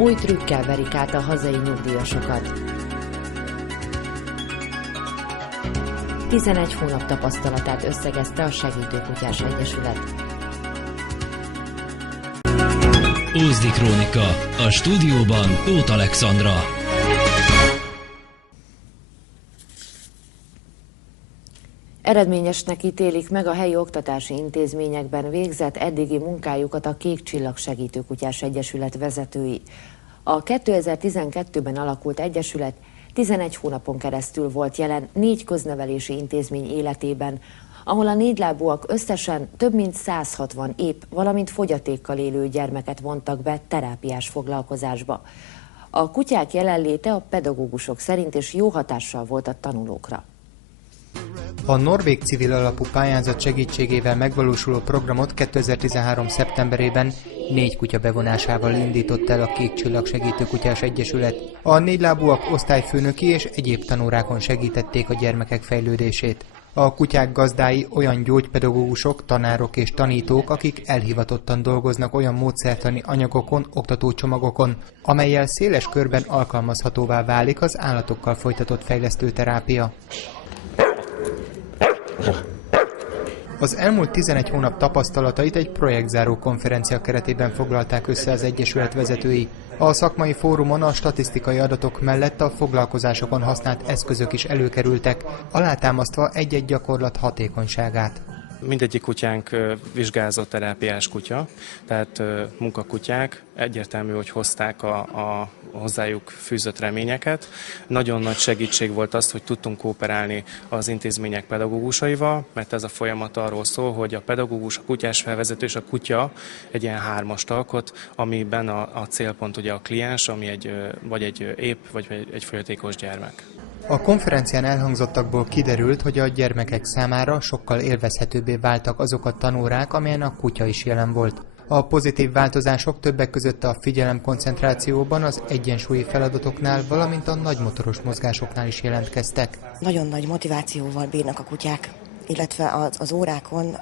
új trükkel verik át a hazai nyugdíjasokat. 11 hónap tapasztalatát összegezte a Segítőkutyás Egyesület. Ózdi Krónika. A stúdióban Tóth Alexandra. Eredményesnek ítélik meg a helyi oktatási intézményekben végzett eddigi munkájukat a Kék Csillag Segítőkutyás Egyesület vezetői. A 2012-ben alakult egyesület 11 hónapon keresztül volt jelen 4 köznevelési intézmény életében, ahol a négylábúak összesen több mint 160 épp, valamint fogyatékkal élő gyermeket vontak be terápiás foglalkozásba. A kutyák jelenléte a pedagógusok szerint is jó hatással volt a tanulókra. A norvég civil alapú pályázat segítségével megvalósuló programot 2013. szeptemberében 4 kutya bevonásával indított el a Kék Csillag Segítőkutyás Egyesület. A négylábúak osztályfőnöki és egyéb tanórákon segítették a gyermekek fejlődését. A kutyák gazdái olyan gyógypedagógusok, tanárok és tanítók, akik elhivatottan dolgoznak olyan módszertani anyagokon, oktatócsomagokon, amellyel széles körben alkalmazhatóvá válik az állatokkal folytatott fejlesztőterápia. Az elmúlt 11 hónap tapasztalatait egy projektzáró konferencia keretében foglalták össze az egyesület vezetői. A szakmai fórumon a statisztikai adatok mellett a foglalkozásokon használt eszközök is előkerültek, alátámasztva egy-egy gyakorlat hatékonyságát. Mindegyik kutyánk vizsgázott terápiás kutya, tehát munkakutyák, egyértelmű, hogy hozták a hozzájuk fűzött reményeket. Nagyon nagy segítség volt az, hogy tudtunk kooperálni az intézmények pedagógusaival, mert ez a folyamat arról szól, hogy a pedagógus, a kutyás felvezető és a kutya egy ilyen hármast alkot, amiben a célpont ugye a kliens, ami vagy egy épp, vagy egy fogyatékos gyermek. A konferencián elhangzottakból kiderült, hogy a gyermekek számára sokkal élvezhetőbbé váltak azok a tanórák, amelyen a kutya is jelen volt. A pozitív változások többek között a figyelemkoncentrációban, az egyensúlyi feladatoknál, valamint a nagymotoros mozgásoknál is jelentkeztek. Nagyon nagy motivációval bírnak a kutyák, illetve az órákon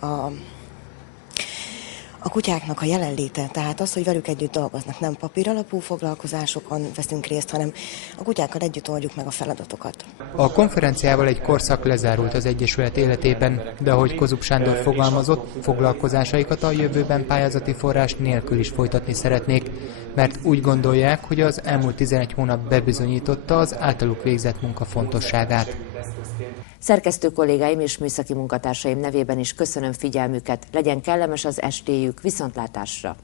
a kutyáknak a jelenléte, tehát az, hogy velük együtt dolgoznak, nem papíralapú foglalkozásokon veszünk részt, hanem a kutyákkal együtt oldjuk meg a feladatokat. A konferenciával egy korszak lezárult az Egyesület életében, de ahogy Kozub Sándor fogalmazott, foglalkozásaikat a jövőben pályázati forrás nélkül is folytatni szeretnék, mert úgy gondolják, hogy az elmúlt 11 hónap bebizonyította az általuk végzett munka fontosságát. Szerkesztő kollégáim és műszaki munkatársaim nevében is köszönöm figyelmüket, legyen kellemes az estéjük, viszontlátásra!